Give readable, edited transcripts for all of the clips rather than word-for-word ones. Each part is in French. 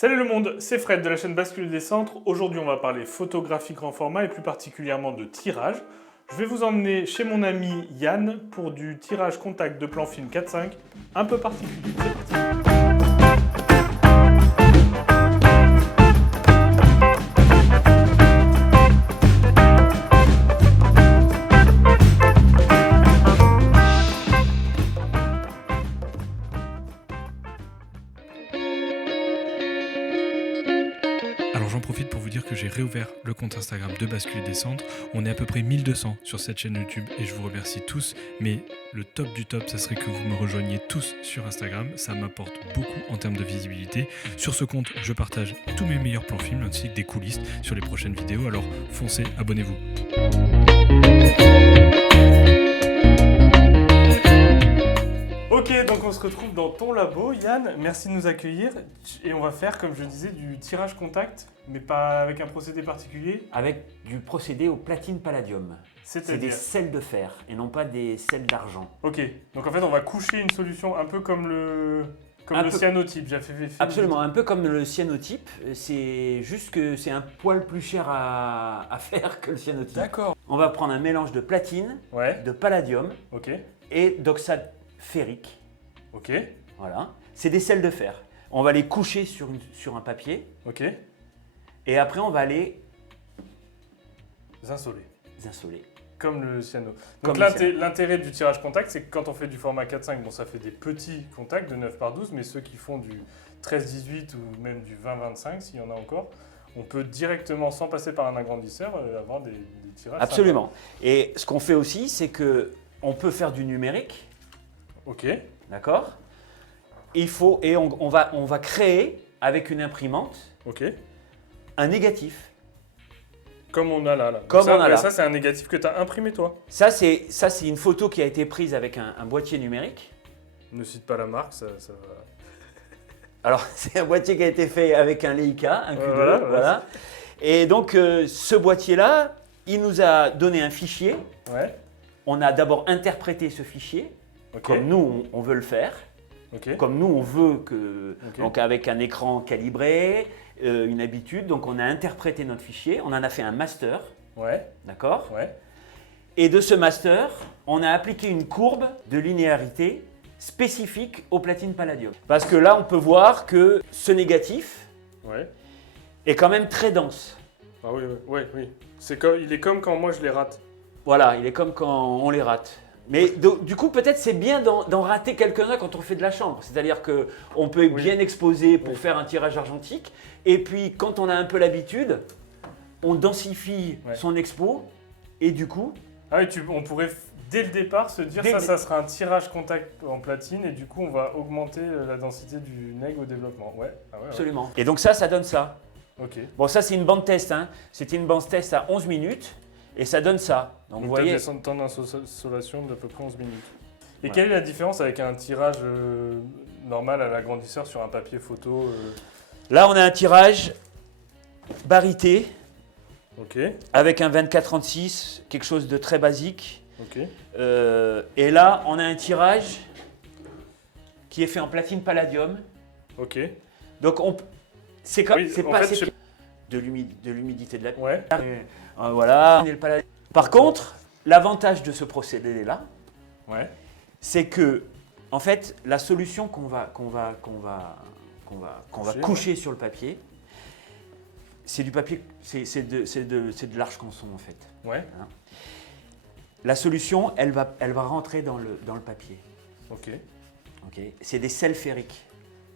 Salut le monde, c'est Fred de la chaîne Bascule des Centres. Aujourd'hui on va parler photographie grand format et plus particulièrement de tirage. Je vais vous emmener chez mon ami Yann pour du tirage contact de plan film 4.5 un peu particulier. C'est parti. Alors j'en profite pour vous dire que j'ai réouvert le compte Instagram de Bascule des Centres. On est à peu près 1200 sur cette chaîne YouTube et je vous remercie tous. Mais le top du top, ça serait que vous me rejoigniez tous sur Instagram. Ça m'apporte beaucoup en termes de visibilité. Sur ce compte, je partage tous mes meilleurs plans films ainsi que des coulisses sur les prochaines vidéos. Alors foncez, abonnez-vous. Ok, donc on se retrouve dans ton labo, Yann. Merci de nous accueillir. Et on va faire, comme je disais, du tirage contact, mais pas avec un procédé particulier. Avec du procédé au platine palladium. C'est des C'est-à-dire. sels de fer et non pas des sels d'argent. Ok, donc en fait on va coucher une solution un peu comme le Un peu. cyanotype. J'ai fait Absolument, un peu comme le cyanotype, c'est juste que c'est un poil plus cher à faire que le cyanotype. D'accord. On va prendre un mélange de platine, Ouais, de palladium ok, et d'oxyde ferrique. ok, Voilà, c'est des sels de fer. On va les coucher sur un papier ok. et après on va les Insolé. insoler. Comme le cyano. Comme Donc le cyano. l'intérêt du tirage contact, c'est que quand on fait du format 4.5, bon ça fait des petits contacts de 9 par 12, mais ceux qui font du 13-18 ou même du 20-25, s'il y en a encore, on peut directement, sans passer par un agrandisseur, avoir des tirages. Absolument. Et ce qu'on fait aussi, c'est que on peut faire du numérique. Sympas. Ok, D'accord. On va créer avec une imprimante ok. un négatif. Comme on a là. Comme ça, on a là. Ça, c'est un négatif que tu as imprimé toi. Ça, c'est une photo qui a été prise avec un boîtier numérique. Ne cite pas la marque, ça va. Alors, c'est un boîtier qui a été fait avec un Leica, un Q2. Voilà, Voilà. Et donc, ce boîtier-là, il nous a donné un fichier. Ouais, On a d'abord interprété ce fichier, ok. comme nous, on veut le faire. Ok, Comme nous, on veut que. Ok. Donc, avec un écran calibré, une habitude. Donc, on a interprété notre fichier. On en a fait un master. ouais, D'accord. ouais. Et de ce master, on a appliqué une courbe de linéarité spécifique au platine palladium. Parce que là, on peut voir que ce négatif Ouais. est quand même très dense. Ah oui. Il est comme quand moi je les rate. Voilà, il est comme quand on les rate. Mais du coup, peut-être c'est bien d'en rater quelques-uns quand on fait de la chambre. C'est-à-dire qu'on peut Oui. bien exposer pour Oui. faire un tirage argentique. Et puis, quand on a un peu l'habitude, on densifie Ouais. son expo. Et du coup, Ah oui, on pourrait dès le départ se dire Dès le ça sera un tirage contact en platine et du coup on va augmenter la densité du neg au développement. Ouais, ah ouais, ouais. absolument. Et donc ça donne ça. Ok. Bon, ça, c'est une bande test. Hein. C'était une bande test à 11 minutes et ça donne ça. Donc, Donc vous tu as voyez, des temps d'insolation d'à peu près 11 minutes. Et Ouais. quelle est la différence avec un tirage normal à l'agrandisseur sur un papier photo là, on a un tirage barité Ok, avec un 24-36, quelque chose de très basique. ok, Et là, on a un tirage qui est fait en platine palladium. ok. Donc, c'est comme, Oui, c'est en pas fait, assez de l'humidité de la Ouais, Voilà. Par contre, l'avantage de ce procédé-là, ouais, c'est que, en fait, la solution qu'on va coucher sur le papier, c'est du papier, c'est de l'arche canson en fait. ouais, La solution, elle va rentrer dans le papier. ok. Ok. C'est des sels ferriques.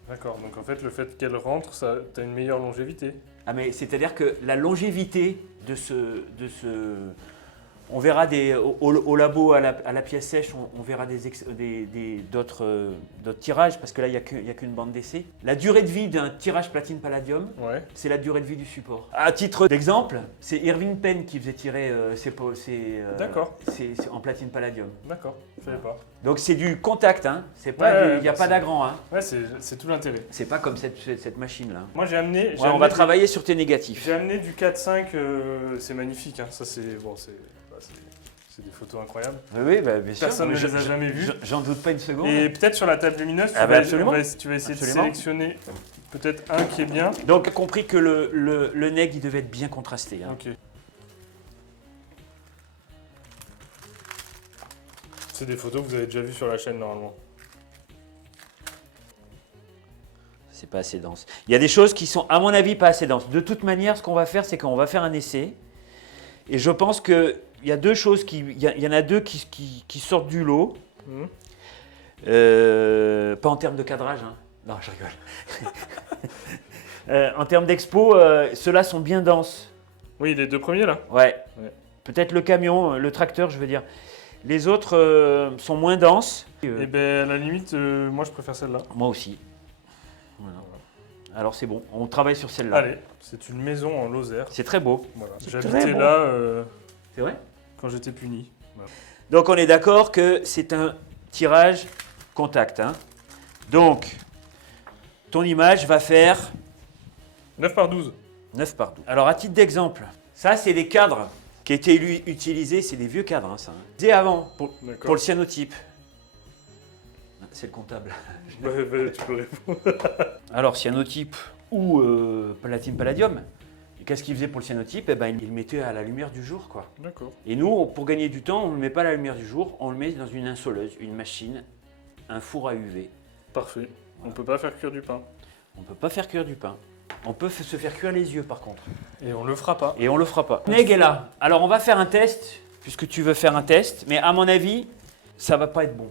D'accord, donc en fait le fait qu'elle rentre, ça, t'as une meilleure longévité. Ah mais c'est-à-dire que la longévité de ce on verra au labo, à la pièce sèche, on verra d'autres tirages, parce que là, il n'y a qu'une bande d'essai. La durée de vie d'un tirage platine palladium, Ouais, c'est la durée de vie du support. À titre d'exemple, c'est Irving Penn qui faisait tirer D'accord. c'est en platine palladium. d'accord, je savais pas. Donc c'est du contact, hein. C'est pas Ouais, il n'y a pas c'est- d'agrand. Hein. Ouais, c'est tout l'intérêt. C'est pas comme cette machine-là. Moi j'ai amené. Ouais, on va travailler sur tes négatifs. J'ai amené du 4.5, c'est magnifique. Hein. Ça c'est bon, c'est des photos incroyables. Oui, bah, bien sûr. Personne ne Je- les a jamais vues. J'en doute pas une seconde. Et peut-être sur la table lumineuse, Ah bah absolument. tu vas essayer Absolument. de sélectionner Peut-être un qui est bien. Donc, compris que le neg, il devait être bien contrasté. Hein. Ok. C'est des photos que vous avez déjà vues sur la chaîne normalement. C'est pas assez dense. Il y a des choses qui sont, à mon avis, pas assez denses. De toute manière, ce qu'on va faire, c'est qu'on va faire un essai. Et je pense qu'il y a deux choses, il y en a deux qui sortent du lot. Pas en termes de cadrage, hein. Non, je rigole. En termes d'expo, ceux-là sont bien denses. Oui, les deux premiers là. Ouais. Ouais. Peut-être le camion, le tracteur, je veux dire. Les autres sont moins denses. Et ben à la limite, moi je préfère celle-là. Moi aussi. Voilà. Alors c'est bon, on travaille sur celle-là. Allez, c'est une maison en Lozère. C'est très beau. Voilà. C'est J'habitais très beau. là C'est vrai? quand j'étais puni. Voilà. Donc on est d'accord que c'est un tirage contact. Hein. Donc, ton image va faire 9 par 12. 9 par 12. Alors à titre d'exemple, ça c'est des cadres qui étaient utilisés, c'est des vieux cadres, hein, ça. Dès avant, pour le cyanotype. C'est le comptable. Tu peux répondre. Alors cyanotype ou platine palladium. Et qu'est-ce qu'il faisait pour le cyanotype? Eh ben, il le mettait à la lumière du jour, quoi. D'accord. Et nous, pour gagner du temps, on ne le met pas à la lumière du jour, on le met dans une insoleuse, une machine, un four à UV. Parfait. On peut pas faire cuire du pain. On ne peut pas faire cuire du pain. On peut se faire cuire les yeux, par contre. Et on le fera pas. Et on le fera pas. Neg est là. Alors, on va faire un test, puisque tu veux faire un test, mais à mon avis, ça va pas être bon.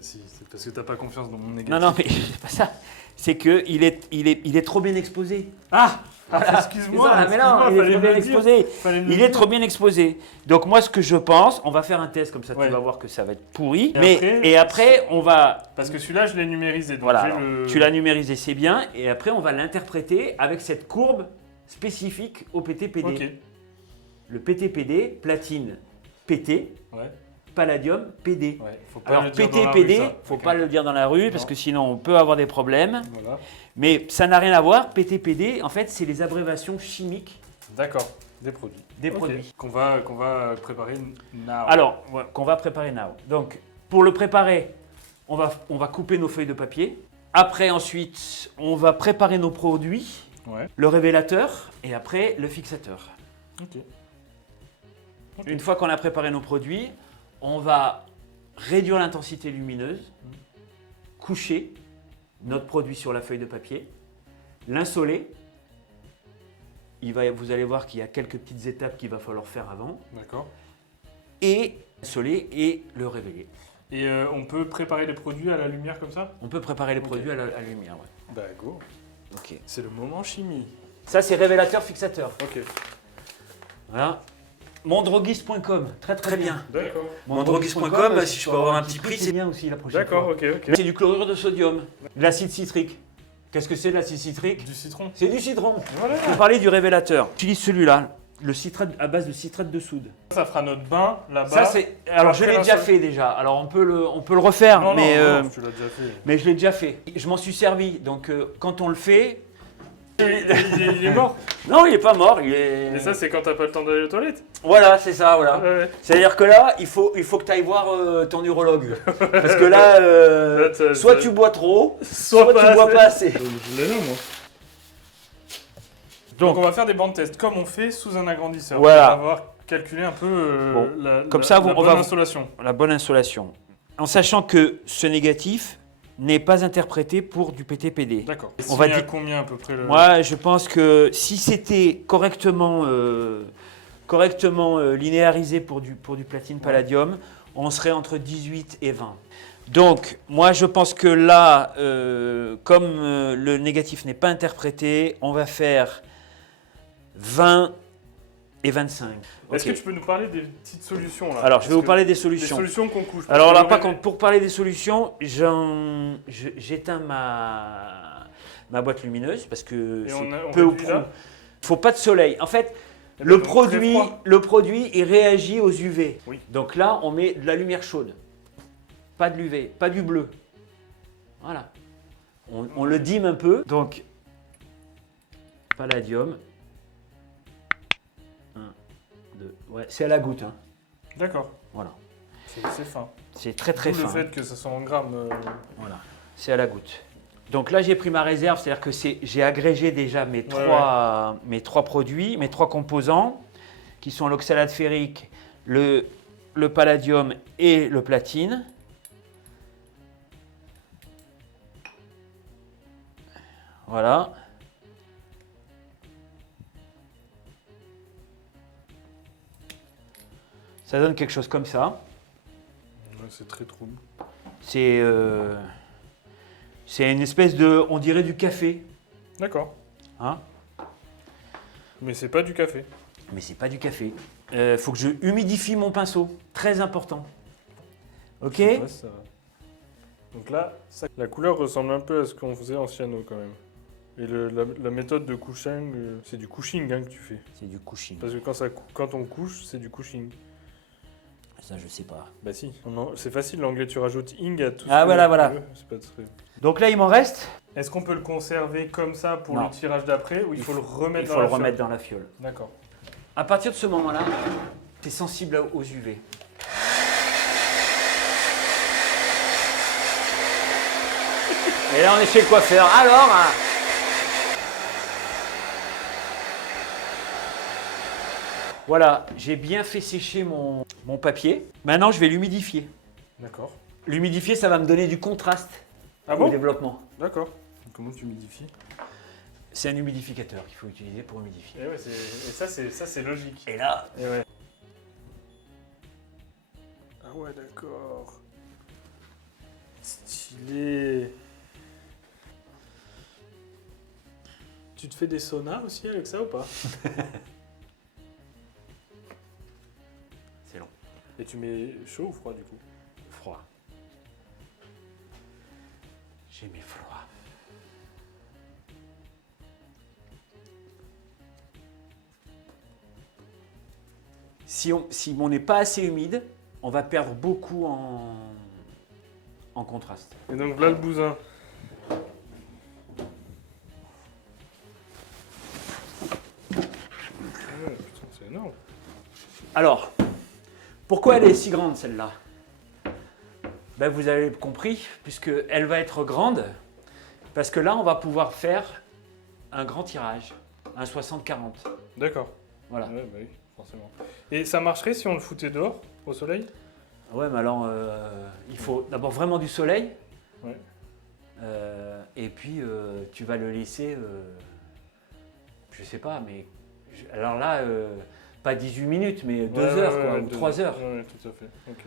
C'est parce que t'as pas confiance dans mon négatif. Non, mais c'est pas ça. C'est qu'il est trop bien exposé. Ah, Voilà. excuse-moi. C'est ça, mais non, il est trop bien exposé. Il est trop bien exposé. Donc moi, ce que je pense, on va faire un test comme ça, Ouais. tu vas voir que ça va être pourri. Et Après, on va... Parce que celui-là, je l'ai numérisé. Donc Voilà, j'ai alors, le... tu l'as numérisé, c'est bien. Et après, on va l'interpréter avec cette courbe spécifique au PTPD. Ok. Le PTPD, platine PT, Ouais. palladium PD. Ouais. Faut pas Alors le dire dans la rue, PTPD, ça. faut Ok. pas le dire dans la rue parce Non. que sinon on peut avoir des problèmes. Voilà. Mais ça n'a rien à voir. PTPD, en fait, c'est les abréviations chimiques D'accord. Des produits. des Ok. produits. Qu'on va préparer now. Alors, qu'on va préparer now. Donc, pour le préparer, on va couper nos feuilles de papier. Après, ensuite, on va préparer nos produits, Ouais. le révélateur et après le fixateur. Ok. Ok. Une fois qu'on a préparé nos produits, on va réduire l'intensité lumineuse, coucher notre produit sur la feuille de papier, l'insoler. Vous allez voir qu'il y a quelques petites étapes qu'il va falloir faire avant. D'accord. Et insoler et le révéler. Et on peut préparer les produits à la lumière comme ça? On peut préparer les Ok. produits à la lumière. Ouais. Bah go. Ok. C'est le moment chimie. Ça, c'est révélateur fixateur. Ok. Voilà. Mondroguiste.com, très bien. D'accord. Mondroguiste.com, si je peux avoir un petit prix, c'est bien aussi la prochaine D'accord, fois. ok, ok. C'est du chlorure de sodium, de l'acide citrique. Qu'est-ce que c'est de l'acide citrique? Du citron. C'est du citron. Voilà. On parlait du révélateur. J'utilise celui-là, le citrate à base de citrate de soude. Ça fera notre bain là-bas. Ça c'est. Alors je Après l'ai la déjà sol- fait déjà. Alors on peut le refaire, Non, mais non, tu l'as déjà fait. mais je l'ai déjà fait. Je m'en suis servi. Donc quand on le fait, Il est mort. non, il est pas mort. Il est. Et ça, c'est quand t'as pas le temps d'aller aux toilettes. Voilà, c'est ça, voilà. Ouais. C'est-à-dire que là, il faut que tu ailles voir ton urologue. Parce que là, Là, soit tu bois trop, Soit soit pas tu bois assez. pas assez. Je l'ai là, moi. Donc, on va faire des bandes tests comme on fait sous un agrandisseur. Voilà. On va voir calculer un peu Bon. la, Comme la- ça, la on bonne va- installation. La bonne insolation. En sachant que ce négatif n'est pas interprété pour du PTPD. D'accord. On va dire dire- combien à peu près le... Moi, je pense que si c'était correctement linéarisé pour du platine palladium, on serait entre 18 et 20. Donc, moi, je pense que là, comme le négatif n'est pas interprété, on va faire 20 et 25. Est-ce Ok. que tu peux nous parler des petites solutions là? Alors, je vais Parce vous que parler des Des solutions. solutions qu'on couche. Alors là, Parce que pour parler des solutions, j'éteins ma boîte lumineuse parce que Et c'est on peu ou réduit prou. là. Il faut pas de soleil. En fait, Eh ben, le donc, très produit, froid. il réagit aux UV. Oui. Donc là, on met de la lumière chaude. Pas de l'UV, pas du bleu. Voilà. On le dime un peu. Donc, palladium. 1, 2. Ouais, c'est à la goutte. Hein. D'accord. Voilà. C'est fin. C'est très très D'où fin. le fait que ce soit en grammes. Voilà. C'est à la goutte. Donc là, j'ai pris ma réserve, c'est-à-dire que j'ai agrégé déjà mes trois produits, mes 3 composants, qui sont l'oxalate ferrique, le palladium et le platine. Voilà. Ça donne quelque chose comme ça. Ouais, c'est très trouble. C'est une espèce de, on dirait du café. D'accord. Hein? Mais c'est pas du café. Mais c'est pas du café. Faut que je humidifie mon pinceau. Très important. Ok? Ouais, ça va. Donc là, la couleur ressemble un peu à ce qu'on faisait en cyano quand même. Et la méthode de couching, c'est du couching hein, que tu fais. C'est du couching. Parce que quand on couche, c'est du couching. Ça, je sais pas. Bah si, c'est facile l'anglais, tu rajoutes ing à tout Ah, voilà. C'est pas très... Donc là, il m'en reste. Est-ce qu'on peut le conserver comme ça pour Non. le tirage d'après ou il faut le remettre dans la fiole? dans la fiole. D'accord. À partir de ce moment-là, tu es sensible aux UV. Et là, on est chez le coiffeur. Alors, voilà, j'ai bien fait sécher mon papier. Maintenant, je vais l'humidifier. D'accord. L'humidifier, ça va me donner du contraste Ah au bon? développement. D'accord. Comment tu humidifies? C'est un humidificateur qu'il faut utiliser pour humidifier. Et ouais, et ça c'est logique. Et là, Et ouais. Ah ouais, d'accord. Stylé. Tu te fais des saunas aussi avec ça ou pas? c'est long. Et tu mets chaud ou froid du coup? Froid. J'ai mis froid. Si on n'est pas assez humide, on va perdre beaucoup en contraste. Et donc là le bousin. Ouais, putain, c'est énorme. Alors, pourquoi elle est si grande celle-là? Ben, vous avez compris, puisqu'elle va être grande, parce que là on va pouvoir faire un grand tirage, un 60-40. D'accord. Voilà. Ouais, bah oui, forcément. Et ça marcherait si on le foutait dehors, au soleil? Ouais, mais alors il faut d'abord vraiment du soleil. Ouais. Et puis tu vas le laisser, je sais pas, mais alors là, pas 18 minutes, mais 2 heures quoi, ou 3 heures. Ouais, tout à fait. Ok.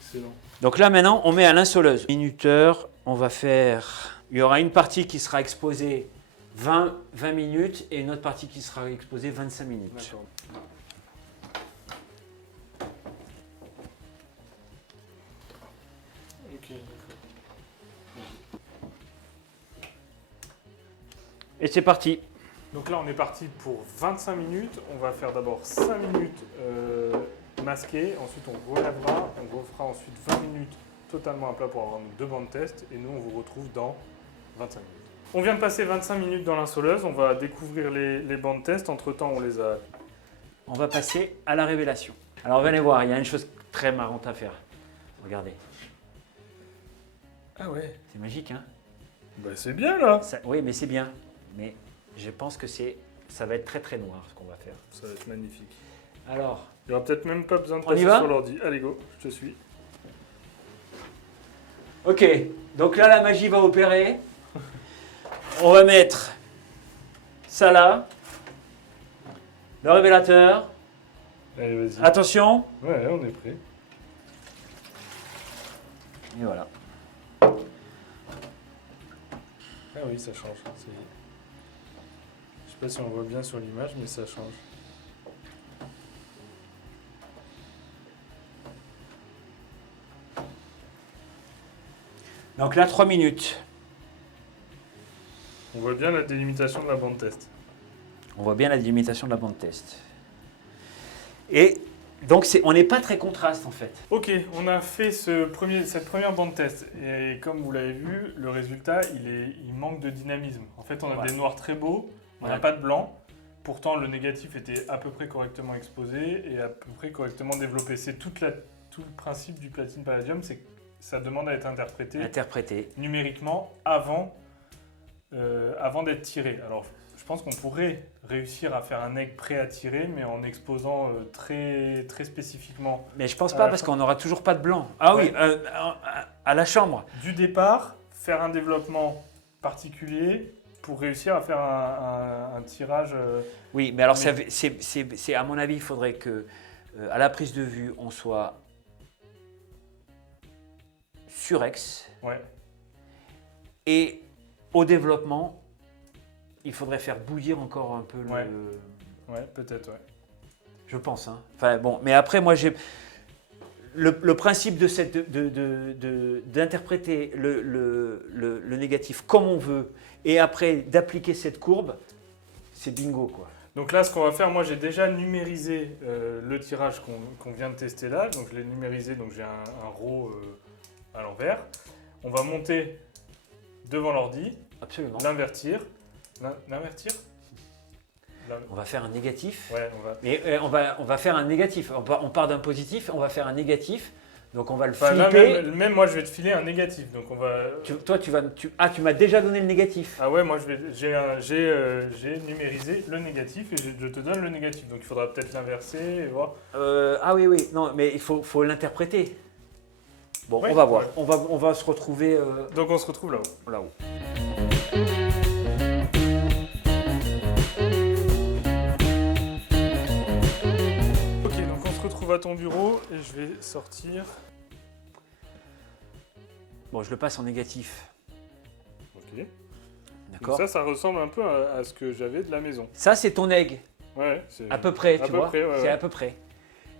Excellent. Donc là maintenant, on met à l'insoleuse. Minuteur, on va faire. Il y aura une partie qui sera exposée 20 minutes et une autre partie qui sera exposée 25 minutes. D'accord. Ok, d'accord. Et c'est parti. Donc là, on est parti pour 25 minutes. On va faire d'abord 5 minutes masquées. Ensuite, on relèvera. On refera ensuite 20 minutes totalement à plat pour avoir nos 2 bancs de test. Et nous, on vous retrouve dans 25 minutes. On vient de passer 25 minutes dans l'insoleuse. On va découvrir les bancs de test. Entre-temps, on les a... On va passer à la révélation. Alors venez voir, il y a une chose très marrante à faire. Regardez, Ah ouais. c'est magique, hein? Bah c'est bien là. Oui, mais c'est bien. Mais je pense que ça va être très très noir ce qu'on va faire. Ça va être magnifique. Alors, Il n'y aura peut-être même pas besoin de On y passer va sur l'ordi. Allez go, je te suis. ok, donc là la magie va opérer. On va mettre ça là, le révélateur. Allez vas-y. Attention. Ouais, on est prêt. Et voilà. Ah oui, ça change. Je sais pas si on voit bien sur l'image, mais ça change. Donc là 3 minutes. On voit bien la délimitation de la bande test. On voit bien la délimitation de la bande test. Et donc on n'est pas très contraste en fait. Ok, on a fait cette première bande test. Et comme vous l'avez vu, le résultat, il manque de dynamisme. En fait, on a Voilà. des noirs très beaux, on n'a Voilà. pas de blanc. Pourtant, le négatif était à peu près correctement exposé et à peu près correctement développé. C'est toute tout le principe du platine palladium, c'est que ça demande à être Interprété. numériquement avant d'être tiré. Alors, je pense qu'on pourrait réussir à faire un egg prêt à tirer, mais en exposant très, très spécifiquement. Mais je pense pas parce qu'on n'aura toujours pas de blanc. Ah Ouais. oui, à la chambre. Du départ, faire un développement particulier pour réussir à faire un tirage. Oui, mais alors Mais- c'est à mon avis, il faudrait que à la prise de vue, on soit surex Ouais. et au développement, il faudrait faire bouillir encore un peu Ouais. Ouais, peut-être, ouais. je pense. Hein. Enfin bon, mais après moi j'ai le principe de d'interpréter le négatif comme on veut et après d'appliquer cette courbe, c'est bingo quoi. Donc là, ce qu'on va faire, moi j'ai déjà numérisé le tirage qu'on vient de tester là. Donc je l'ai numérisé, donc j'ai un row à l'envers. On va monter devant l'ordi, Absolument. l'invertir. L'invertir On va faire un négatif. Ouais, on va. Mais on va faire un négatif. On part d'un positif, on va faire un négatif. Donc on va le Enfin, là, flipper. même moi, je vais te filer un négatif. Donc on va. Tu m'as déjà donné le négatif. Ah ouais, moi j'ai numérisé le négatif et je te donne le négatif. Donc il faudra peut-être l'inverser et voir. Ah oui, non, mais il faut l'interpréter. Bon, Ouais, on va voir. ouais. On va se retrouver Donc on se retrouve là-haut. là-haut. Ok, donc on se retrouve à ton bureau et je vais sortir. Bon, je le passe en négatif. Ok. D'accord. Donc ça ressemble un peu à ce que j'avais de la maison. Ça, c'est ton egg. Ouais, c'est. À peu près, À tu peu vois. près, ouais, C'est ouais. à peu près.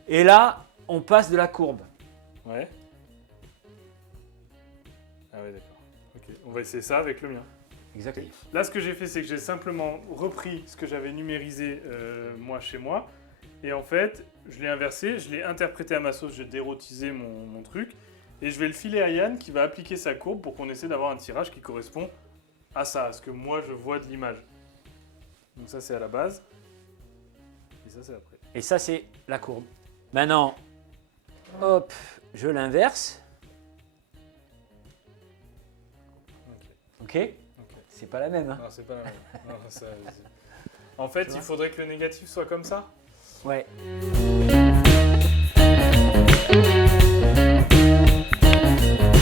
Et là, on passe de la courbe. Ouais. Ah ouais, d'accord. Ok, on va essayer ça avec le mien. Exactement. Là, ce que j'ai fait, c'est que j'ai simplement repris ce que j'avais numérisé moi chez moi. Et en fait, je l'ai inversé, je l'ai interprété à ma sauce, j'ai dérotisé mon truc. Et je vais le filer à Yann qui va appliquer sa courbe pour qu'on essaie d'avoir un tirage qui correspond à ça, à ce que moi je vois de l'image. Donc ça, c'est à la base. Et ça, c'est après. Et ça, c'est la courbe. Maintenant, hop, je l'inverse. Ok. Ok. C'est pas la même. Hein. Non, c'est pas la même. Non, en fait, il faudrait que le négatif soit comme ça. Ouais.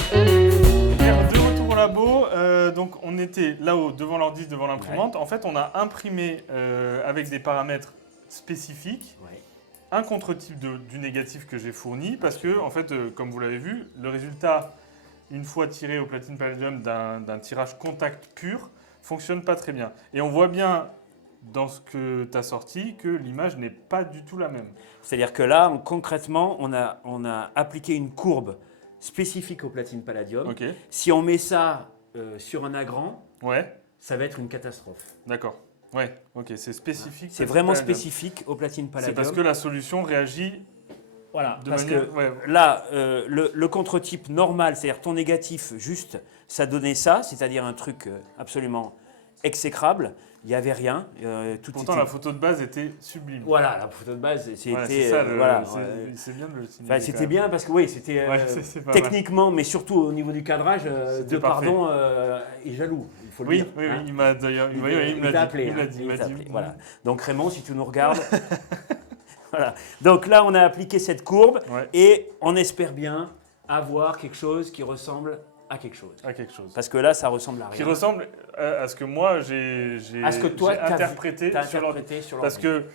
De retour au labo, donc on était là-haut devant l'ordi, devant l'imprimante. En fait, on a imprimé avec des paramètres spécifiques Ouais. un contre-type du négatif que j'ai fourni parce que, en fait, comme vous l'avez vu, le résultat, une fois tiré au platine palladium d'un tirage contact pur, fonctionne pas très bien. Et on voit bien dans ce que tu as sorti que l'image n'est pas du tout la même. C'est-à-dire que là, concrètement, on a appliqué une courbe spécifique au platine palladium. Ok. Si on met ça sur un agrand, Ouais. ça va être une catastrophe. D'accord. Ouais. Ok. C'est spécifique. C'est platine vraiment palladium. spécifique au platine C'est palladium. parce que la solution réagit voilà, de parce manière. que Ouais. là, le contre-type normal, c'est-à-dire ton négatif juste, ça donnait ça, c'est-à-dire un truc absolument exécrable. Il n'y avait rien. Tout Pourtant, était... la photo de base était sublime. Voilà, la photo de base, Voilà, c'était... c'est ça, voilà, c'est bien de le signaler. Enfin, quand c'était même. bien parce que oui, c'était Ouais, c'est pas mal. techniquement, mais surtout au niveau du cadrage, C'était de parfait. pardon est jaloux, il faut le Oui, dire. oui, hein. il m'a d'ailleurs. Il, oui, il me t'a l'a dit. appelé. Il m'a hein, dit. il Il t'a m'a dit. appelé, voilà. Donc Raymond, si tu nous regardes, voilà. Donc là, on a appliqué cette courbe Ouais, et on espère bien avoir quelque chose qui ressemble à quelque chose. à quelque chose. Parce que là, ça ressemble à rien. Qui ressemble à ce que moi j'ai à ce que toi, j'ai t'as interprété t'as sur l'ordi. interprété sur Parce l'ordi. que,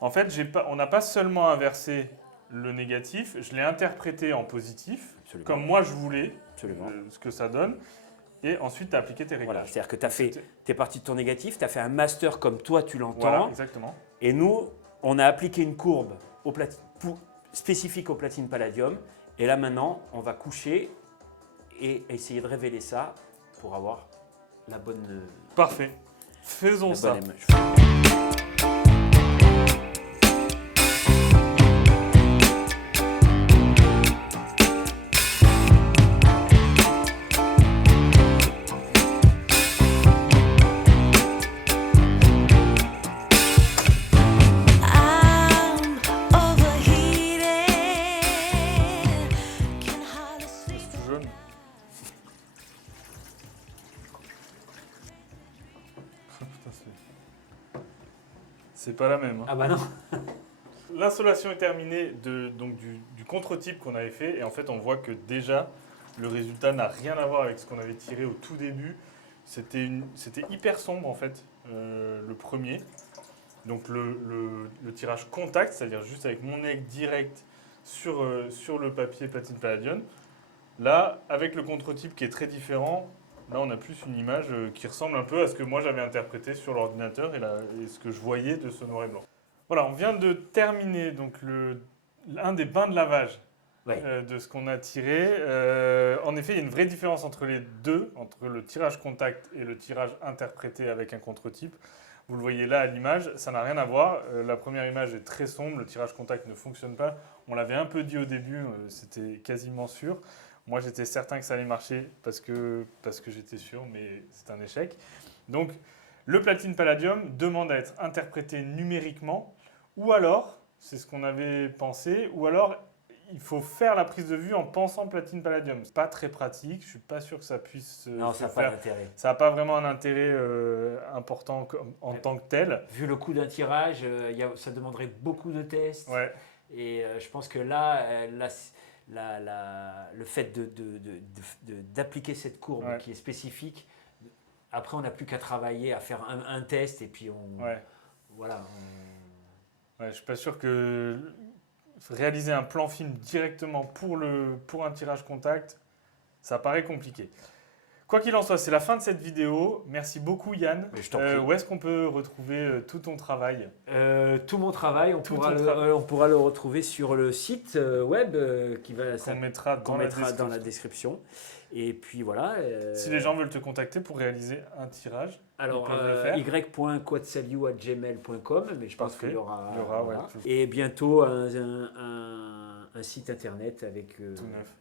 en fait, on n'a pas seulement inversé le négatif, je l'ai interprété en positif, Absolument. comme moi je voulais, Absolument. ce que ça donne, et ensuite tu as appliqué tes Voilà, réglages. c'est-à-dire que tu C'était- es parti de ton négatif, tu as fait un master comme toi tu l'entends, Voilà, exactement. et nous, on a appliqué une courbe spécifique au platine palladium, et là maintenant, on va coucher et essayer de révéler ça pour avoir la bonne, Parfait. Faisons la ça. bonne image. I'm overheated. C'est pas la même. Hein. Ah bah non. L'installation est terminée donc du contre-type qu'on avait fait. Et en fait, on voit que déjà, le résultat n'a rien à voir avec ce qu'on avait tiré au tout début. C'était hyper sombre en fait, le premier. Donc le tirage contact, c'est-à-dire juste avec mon aigle direct sur le papier Platine Palladium. Là, avec le contre-type qui est très différent, là on a plus une image qui ressemble un peu à ce que moi j'avais interprété sur l'ordinateur et ce que je voyais de ce noir et blanc. Voilà, on vient de terminer donc un des bains de lavage de ce qu'on a tiré. En effet, il y a une vraie différence entre les deux, entre le tirage contact et le tirage interprété avec un contre-type. Vous le voyez là à l'image, ça n'a rien à voir. La première image est très sombre, le tirage contact ne fonctionne pas. On l'avait un peu dit au début, c'était quasiment sûr. Moi, j'étais certain que ça allait marcher parce que j'étais sûr, mais c'est un échec. Donc, le Platine Palladium demande à être interprété numériquement, ou alors, c'est ce qu'on avait pensé, ou alors il faut faire la prise de vue en pensant Platine Palladium. C'est pas très pratique, je suis pas sûr que ça puisse Non, se ça n'a faire. pas d'intérêt. Ça n'a pas vraiment un intérêt important en tant que tel. Vu le coût d'un tirage, ça demanderait beaucoup de tests. Ouais. Et je pense que là, le fait d'appliquer cette courbe qui est spécifique, après on n'a plus qu'à travailler, à faire un test et puis voilà. Ouais, je suis pas sûr que réaliser un plan film directement pour un tirage contact, ça paraît compliqué. Quoi qu'il en soit, c'est la fin de cette vidéo. Merci beaucoup Yann. Je t'en prie. Où est-ce qu'on peut retrouver tout ton travail? Tout mon travail, on pourra le retrouver sur le site web qu'on mettra dans la description. Et puis voilà. Si les gens veulent te contacter pour réaliser un tirage, alors y.quadsalou@gmail.com, mais je pense qu'il y aura. Voilà. Et bientôt un site internet avec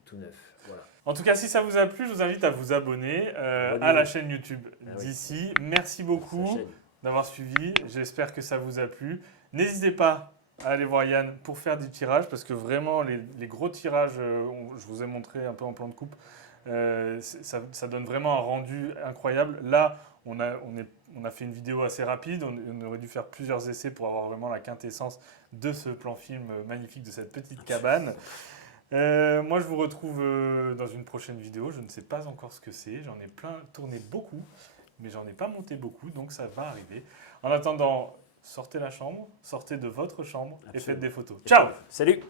tout neuf. Voilà. En tout cas, si ça vous a plu, je vous invite à vous abonner à la chaîne YouTube d'ici. Merci beaucoup d'avoir suivi. J'espère que ça vous a plu. N'hésitez pas à aller voir Yann pour faire du tirage parce que vraiment, les gros tirages, je vous ai montré un peu en plan de coupe, ça donne vraiment un rendu incroyable. Là, on a fait une vidéo assez rapide. On aurait dû faire plusieurs essais pour avoir vraiment la quintessence de ce plan film magnifique de cette petite cabane. Moi, je vous retrouve dans une prochaine vidéo. Je ne sais pas encore ce que c'est. J'en ai tourné beaucoup, mais j'en ai pas monté beaucoup, donc ça va arriver. En attendant, sortez la chambre, sortez de votre chambre et faites des photos. Ciao! Salut!